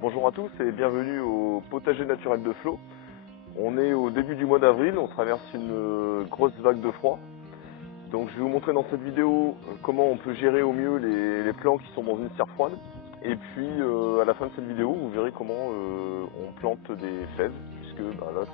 Bonjour à tous et bienvenue au potager naturel de Flo. On est au début du mois d'avril, on traverse une grosse vague de froid. Donc je vais vous montrer dans cette vidéo comment on peut gérer au mieux les plants qui sont dans une serre froide. Et puis à la fin de cette vidéo, vous verrez comment on plante des fèves, puisque là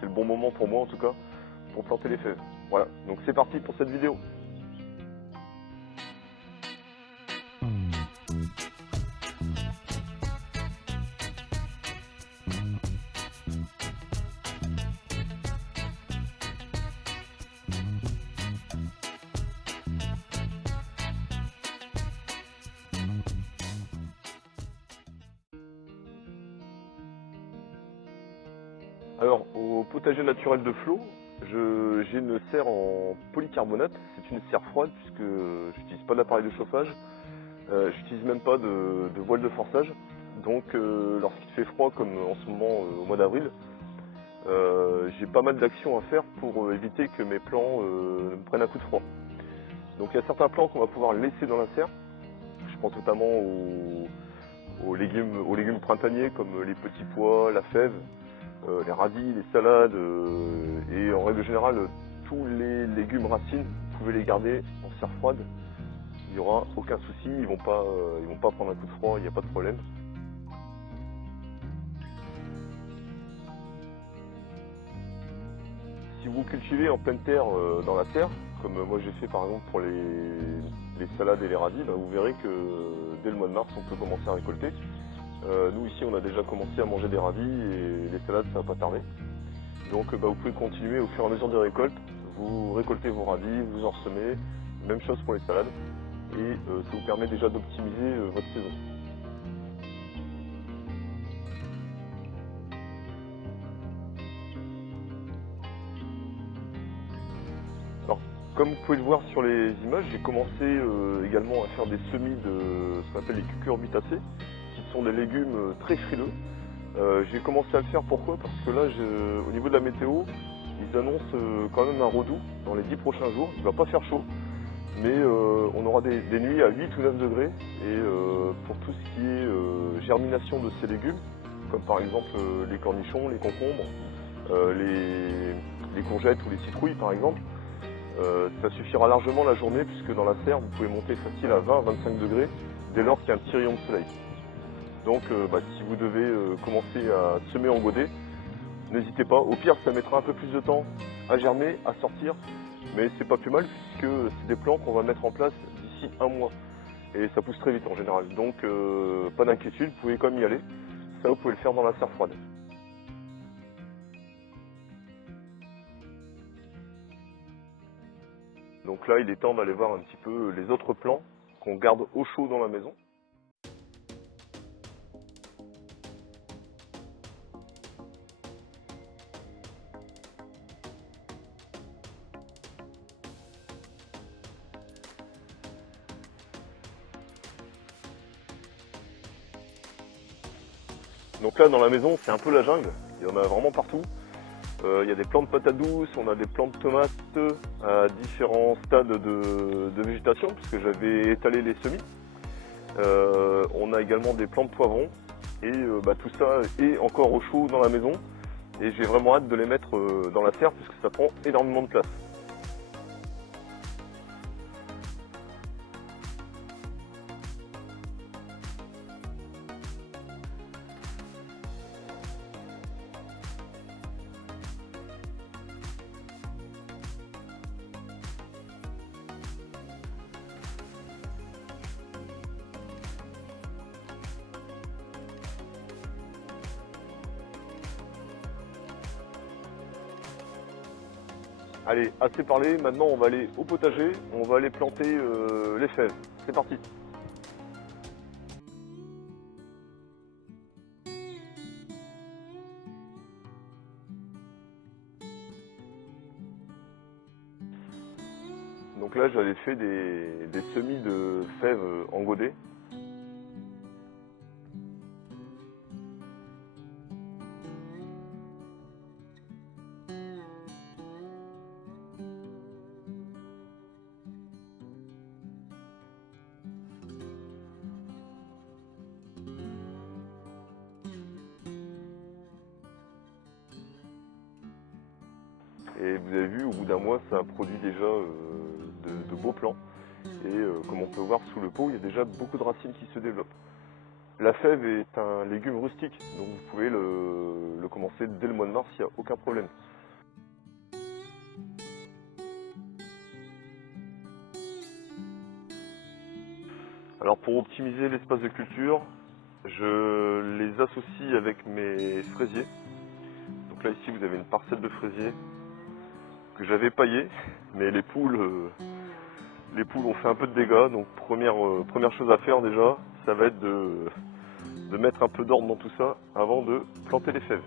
c'est le bon moment pour moi en tout cas, pour planter les fèves. Voilà, donc c'est parti pour cette vidéo. Alors, au potager naturel de Flo, j'ai une serre en polycarbonate. C'est une serre froide puisque je n'utilise pas d'appareil de chauffage. J'utilise même pas de voile de forçage. Donc, lorsqu'il fait froid comme en ce moment au mois d'avril, j'ai pas mal d'actions à faire pour éviter que mes plants me prennent un coup de froid. Donc, il y a certains plants qu'on va pouvoir laisser dans la serre. Je pense notamment aux légumes printaniers comme les petits pois, la fève. Les radis, les salades et en règle générale tous les légumes racines, vous pouvez les garder en serre froide. Il n'y aura aucun souci, ils vont pas prendre un coup de froid, il n'y a pas de problème. Si vous cultivez en pleine terre dans la serre, comme moi j'ai fait par exemple pour les salades et les radis, vous verrez que dès le mois de mars on peut commencer à récolter. Nous ici on a déjà commencé à manger des radis et les salades ça va pas tarder. Donc vous pouvez continuer au fur et à mesure des récoltes, vous récoltez vos radis, vous en semez, même chose pour les salades, et ça vous permet déjà d'optimiser votre saison. Alors, comme vous pouvez le voir sur les images, j'ai commencé également à faire des semis de ce qu'on appelle les cucurbitacées, qui sont des légumes très frileux. J'ai commencé à le faire pourquoi? Parce que là, au niveau de la météo, ils annoncent quand même un redout dans les 10 prochains jours. Il ne va pas faire chaud, mais on aura des nuits à 8 ou 9 degrés. Et pour tout ce qui est germination de ces légumes, comme par exemple les cornichons, les concombres, les courgettes ou les citrouilles par exemple, ça suffira largement la journée puisque dans la serre, vous pouvez monter facile à 20-25 degrés dès lors qu'il y a un petit rayon de soleil. Donc si vous devez commencer à semer en godet, n'hésitez pas. Au pire, ça mettra un peu plus de temps à germer, à sortir, mais c'est pas plus mal puisque c'est des plants qu'on va mettre en place d'ici un mois. Et ça pousse très vite en général. Donc pas d'inquiétude, vous pouvez quand même y aller. Ça, vous pouvez le faire dans la serre froide. Donc là, il est temps d'aller voir un petit peu les autres plants qu'on garde au chaud dans la maison. Donc là, dans la maison, c'est un peu la jungle. Il y en a vraiment partout. Il y a des plants de patates douces, on a des plants de tomates à différents stades de végétation, puisque j'avais étalé les semis. On a également des plants de poivrons. Et tout ça est encore au chaud dans la maison. Et j'ai vraiment hâte de les mettre dans la serre, puisque ça prend énormément de place. Allez, assez parlé, maintenant on va aller au potager, on va aller planter les fèves. C'est parti. Donc là j'avais fait des semis de fèves en godet. Et vous avez vu, au bout d'un mois, ça a produit déjà de beaux plants. Et comme on peut voir sous le pot, il y a déjà beaucoup de racines qui se développent. La fève est un légume rustique, donc vous pouvez le commencer dès le mois de mars, il n'y a aucun problème. Alors pour optimiser l'espace de culture, je les associe avec mes fraisiers. Donc là ici vous avez une parcelle de fraisiers que j'avais paillé, mais les poules ont fait un peu de dégâts. Donc première chose à faire déjà, ça va être de mettre un peu d'ordre dans tout ça avant de planter les fèves.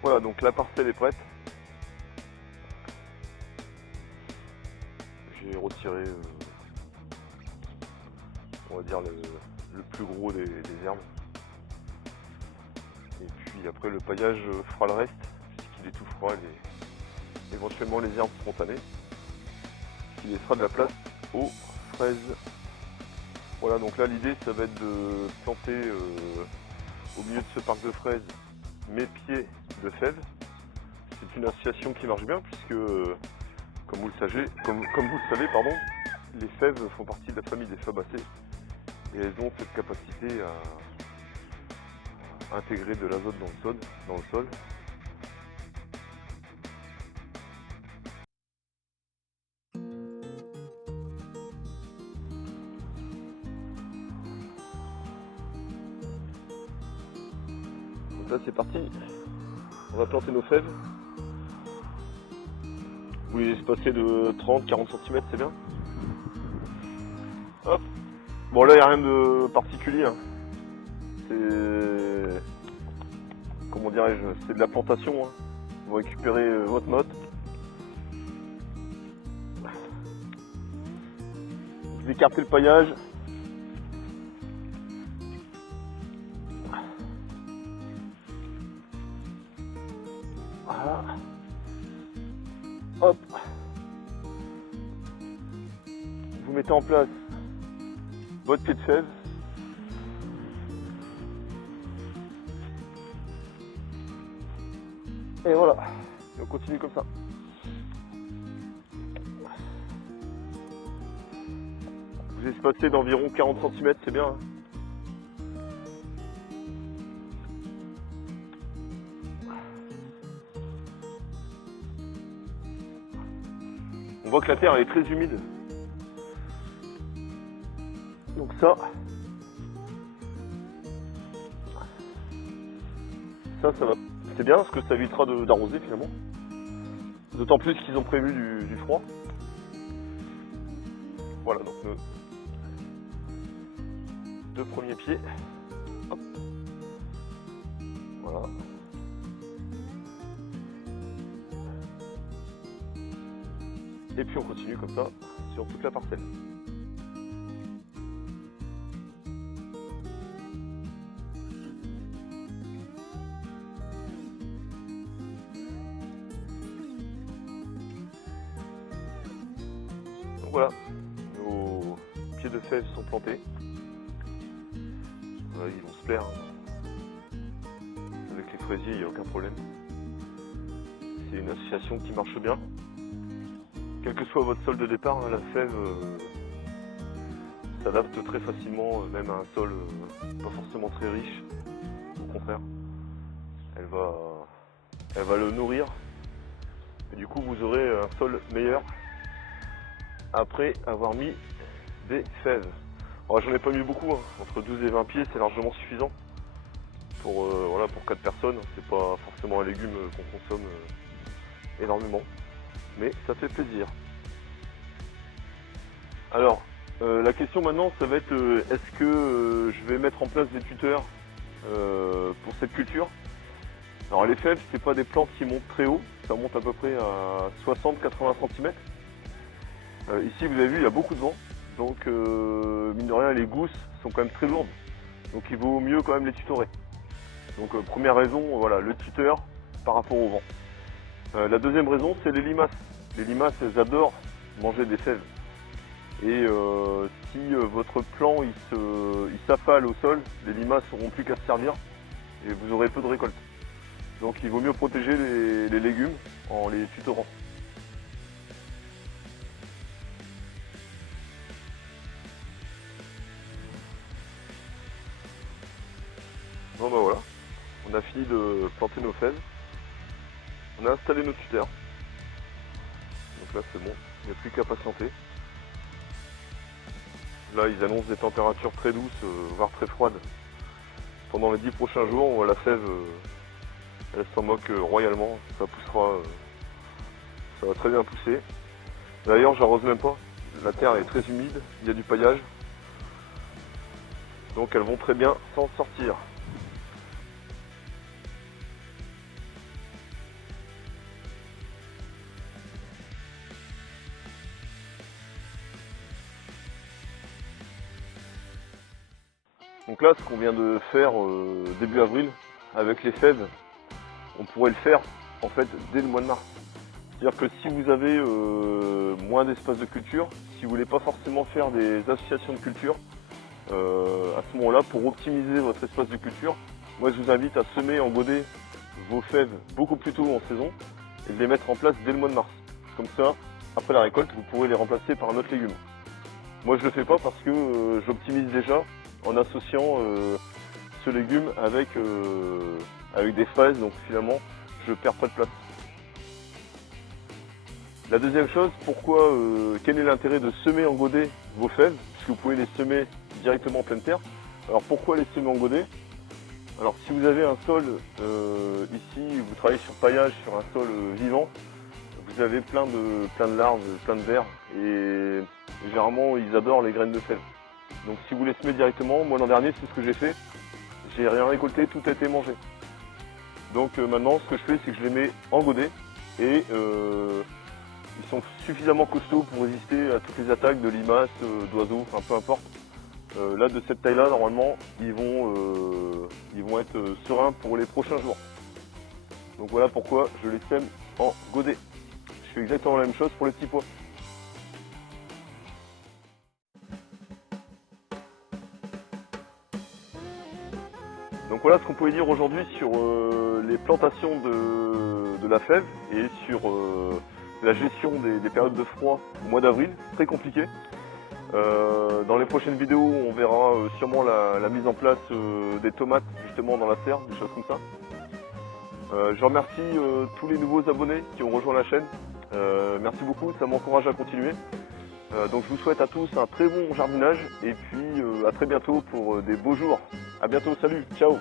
Voilà, donc la parcelle est prête. J'ai retiré, on va dire, le plus gros des herbes. Et puis après, le paillage fera le reste, puisqu'il est tout froid, et éventuellement les herbes spontanées, qui laissera de la place aux fraises. Voilà, donc là l'idée, ça va être de planter au milieu de ce parc de fraises mes pieds de fèves. C'est une association qui marche bien, puisque comme vous le savez, les fèves font partie de la famille des fabacées et elles ont cette capacité à intégrer de l'azote dans le sol. Donc là c'est parti, on va planter nos fèves. Vous les espacez de 30-40 cm, c'est bien. Hop. Bon là il n'y a rien de particulier. Hein. C'est... Comment dirais-je, c'est de la plantation. Hein. Vous récupérez votre motte. Vous écartez le paillage. Voilà. Hop. Vous mettez en place votre pied de fève. Et voilà. Et on continue comme ça. Vous espacez d'environ 40 cm, c'est bien. Hein. On voit que la terre elle est très humide. Donc ça va. C'est bien parce que ça évitera d'arroser finalement. D'autant plus qu'ils ont prévu du froid. Voilà donc nos deux premiers pieds. Hop. Voilà. Et puis on continue comme ça sur toute la parcelle. Donc voilà, nos pieds de fèves sont plantés. Voilà, ils vont se plaire. Avec les fraisiers, il n'y a aucun problème. C'est une association qui marche bien. Quel que soit votre sol de départ, hein, la fève s'adapte très facilement, même à un sol pas forcément très riche. Au contraire, elle va le nourrir. Et du coup, vous aurez un sol meilleur après avoir mis des fèves. Alors, j'en ai pas mis beaucoup, hein. Entre 12 et 20 pieds, c'est largement suffisant pour 4 personnes. C'est pas forcément un légume qu'on consomme énormément. Mais ça fait plaisir. Alors, la question maintenant, ça va être est-ce que je vais mettre en place des tuteurs pour cette culture? Alors les fèves, c'est pas des plantes qui montent très haut, ça monte à peu près à 60-80 cm. Ici, vous avez vu, il y a beaucoup de vent, donc mine de rien les gousses sont quand même très lourdes, donc il vaut mieux quand même les tutorer. Donc première raison, voilà, le tuteur par rapport au vent. La deuxième raison, c'est les limaces. Les limaces, elles adorent manger des fèves. Et si votre plant il s'affale au sol, les limaces n'auront plus qu'à se servir et vous aurez peu de récolte. Donc il vaut mieux protéger les légumes en les tutorant. Bon bah voilà, on a fini de planter nos fèves. On a installé nos tuteurs. Donc là c'est bon, il n'y a plus qu'à patienter. Là ils annoncent des températures très douces, voire très froides. Pendant les 10 prochains jours, la fève, elle s'en moque royalement, ça poussera, ça va très bien pousser. D'ailleurs j'arrose même pas, la terre est très humide, il y a du paillage. Donc elles vont très bien s'en sortir. Donc là, ce qu'on vient de faire début avril avec les fèves, on pourrait le faire en fait dès le mois de mars. C'est-à-dire que si vous avez moins d'espace de culture, si vous voulez pas forcément faire des associations de culture, à ce moment-là, pour optimiser votre espace de culture, moi je vous invite à semer en godet vos fèves beaucoup plus tôt en saison et de les mettre en place dès le mois de mars. Comme ça, après la récolte, vous pourrez les remplacer par un autre légume. Moi je le fais pas parce que j'optimise déjà en associant ce légume avec des fraises, donc finalement je perds pas de place. La deuxième chose, quel est l'intérêt de semer en godet vos fèves, puisque vous pouvez les semer directement en pleine terre. Alors pourquoi les semer en godet? Alors si vous avez un sol, ici vous travaillez sur paillage, sur un sol vivant, vous avez plein de larves, plein de vers, et généralement ils adorent les graines de fèves. Donc si vous les semez directement, moi l'an dernier c'est ce que j'ai fait, j'ai rien récolté, tout a été mangé. Donc maintenant ce que je fais c'est que je les mets en godet et ils sont suffisamment costauds pour résister à toutes les attaques de limaces, d'oiseaux, enfin peu importe. Là de cette taille là normalement ils vont être sereins pour les prochains jours. Donc voilà pourquoi je les sème en godet. Je fais exactement la même chose pour les petits pois. Donc voilà ce qu'on pouvait dire aujourd'hui sur les plantations de la fève et sur la gestion des périodes de froid au mois d'avril, très compliqué. Dans les prochaines vidéos, on verra sûrement la mise en place des tomates justement dans la serre, des choses comme ça. Je remercie tous les nouveaux abonnés qui ont rejoint la chaîne. Merci beaucoup, ça m'encourage à continuer. Donc je vous souhaite à tous un très bon jardinage et puis à très bientôt pour des beaux jours. À bientôt, salut, ciao.